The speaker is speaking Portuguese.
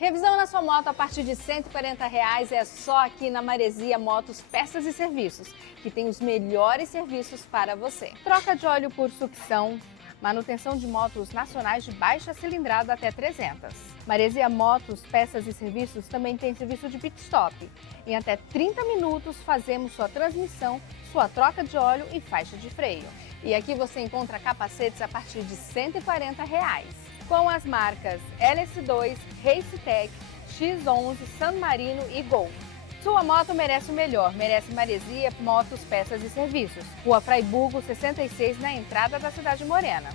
Revisão na sua moto a partir de R$ 140 é só aqui na Maresia Motos Peças e Serviços, que tem os melhores serviços para você. Troca de óleo por sucção, manutenção de motos nacionais de baixa cilindrada até 300. Maresia Motos Peças e Serviços também tem serviço de pit stop. Em até 30 minutos fazemos sua transmissão, sua troca de óleo e faixa de freio. E aqui você encontra capacetes a partir de R$ 140. Com as marcas LS2, Racetec, X11, San Marino e Gol. Sua moto merece o melhor, merece Maresia Motos Peças e Serviços. Rua Fraiburgo 66, na entrada da Cidade Morena.